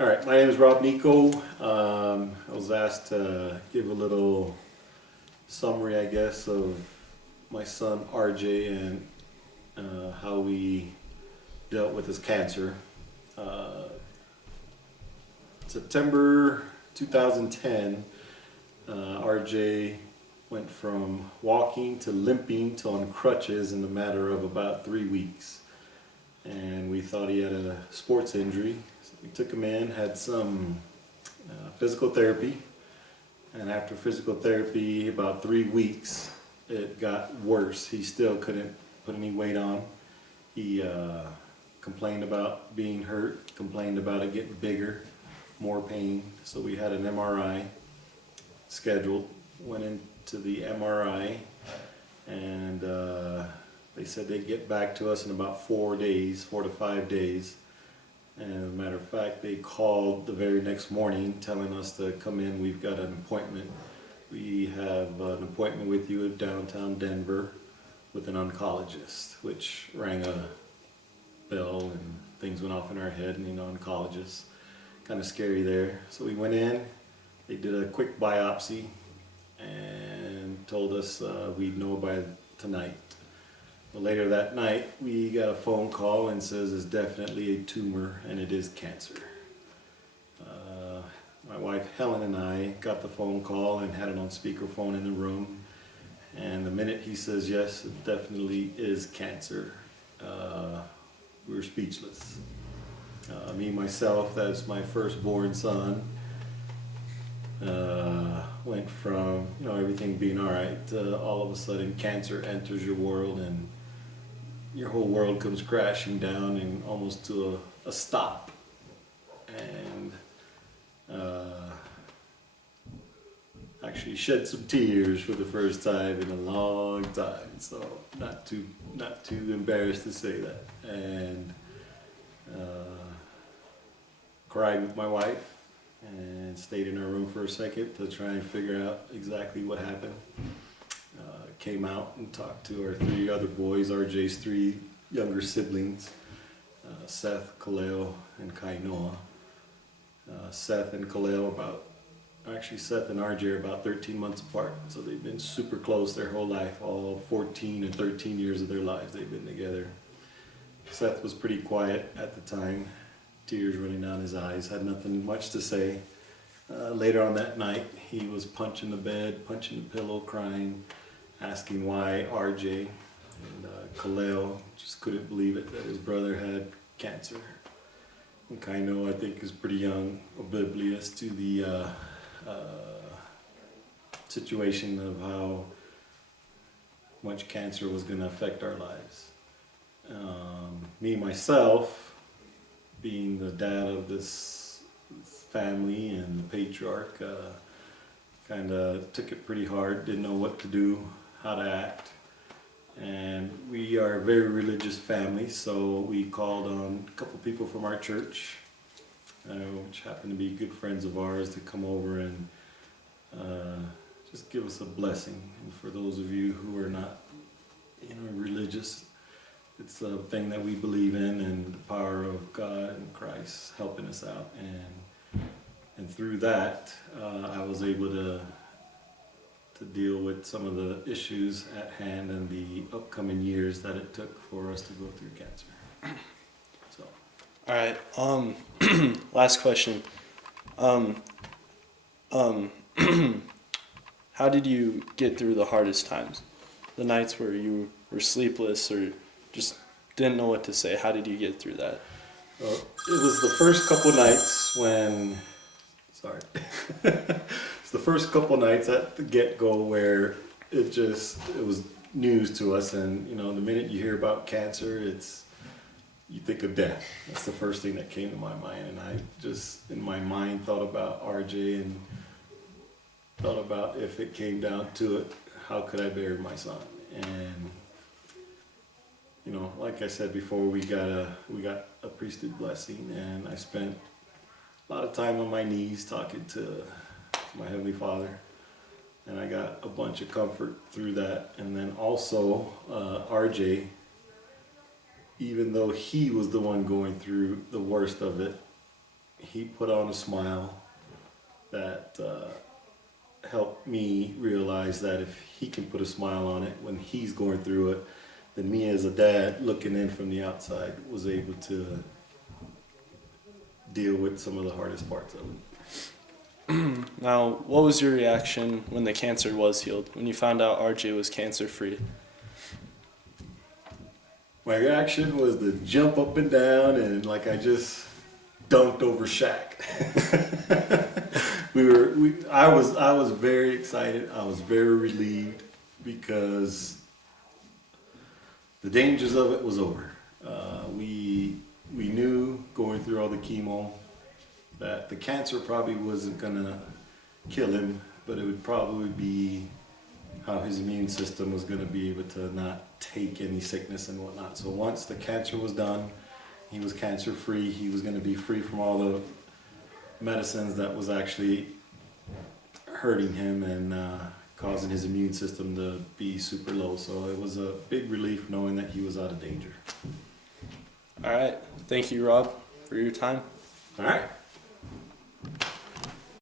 All right, my name is Rob Nico. I was asked to give a little summary, I guess, of my son RJ and how we dealt with his cancer. Uh, September 2010, RJ went from walking to limping to on crutches in a matter of about 3 weeks. And we thought he had a sports injury. So we took him in, had some physical therapy, and after physical therapy, about 3 weeks, it got worse. He still couldn't put any weight on. He complained about being hurt, complained about it getting bigger, more pain. So we had an MRI scheduled, went into the MRI, and they said they'd get back to us in about 4 days, 4 to 5 days. And as a matter of fact, they called the very next morning telling us to come in. We've got an appointment. We have an appointment with you at downtown Denver with an oncologist, which rang a bell and things went off in our head. And you know, oncologists, kind of scary there. So we went in, they did a quick biopsy and told us we'd know by tonight. Well, later that night, we got a phone call and says it's definitely a tumor and it is cancer. My wife Helen and I got the phone call and had it on speakerphone in the room. And the minute he says yes, it definitely is cancer, we were speechless. Me, myself, that's my firstborn son, went from everything being all right to all of a sudden cancer enters your world and your whole world comes crashing down and almost to a stop. And actually shed some tears for the first time in a long time. So not too embarrassed to say that. And cried with my wife and stayed in our room for a second to try and figure out exactly what happened. Came out and talked to our 3 other boys, RJ's 3 younger siblings, Seth, Kaleo, and Kainoa. Seth and Kaleo Seth and RJ are about 13 months apart, so they've been super close their whole life, all 14 and 13 years of their lives they've been together. Seth was pretty quiet at the time, tears running down his eyes, had nothing much to say. Later on that night, he was punching the bed, punching the pillow, crying, asking why RJ, and Kaleo just couldn't believe it that his brother had cancer. And Kaino, I think, is pretty young, oblivious to the situation of how much cancer was going to affect our lives. Me, myself, being the dad of this family and the patriarch, kind of took it pretty hard, didn't know what to do, how to act. And we are a very religious family, so we called on a couple people from our church, which happen to be good friends of ours, to come over and just give us a blessing. And for those of you who are not religious, it's a thing that we believe in, and the power of God and Christ helping us out. And through that, I was able to deal with some of the issues at hand and the upcoming years that it took for us to go through cancer. So. All right. Last question. How did you get through the hardest times? The nights where you were sleepless or just didn't know what to say. How did you get through that? Well, it was the first couple nights when, it's the first couple nights at the get-go where it was news to us. And the minute you hear about cancer, you think of death. That's the first thing that came to my mind. And I just, in my mind, thought about RJ and thought about, if it came down to it, how could I bury my son? And like I said before, we got a priesthood blessing, and I spent a lot of time on my knees talking to my Heavenly Father, and I got a bunch of comfort through that. And then also RJ, even though he was the one going through the worst of it, he put on a smile that helped me realize that if he can put a smile on it when he's going through it, then me as a dad looking in from the outside was able to deal with some of the hardest parts of it. Now, what was your reaction when the cancer was healed, when you found out RJ was cancer free? My reaction was to jump up and down and like I just dunked over Shaq. I was very excited. I was very relieved because the dangers of it was over. We knew going through all the chemo that the cancer probably wasn't gonna kill him, but it would probably be how his immune system was gonna be able to not take any sickness and whatnot. So once the cancer was done, he was cancer free. He was gonna be free from all the medicines that was actually hurting him and causing his immune system to be super low. So it was a big relief knowing that he was out of danger. All right. Thank you, Rob, for your time. All right.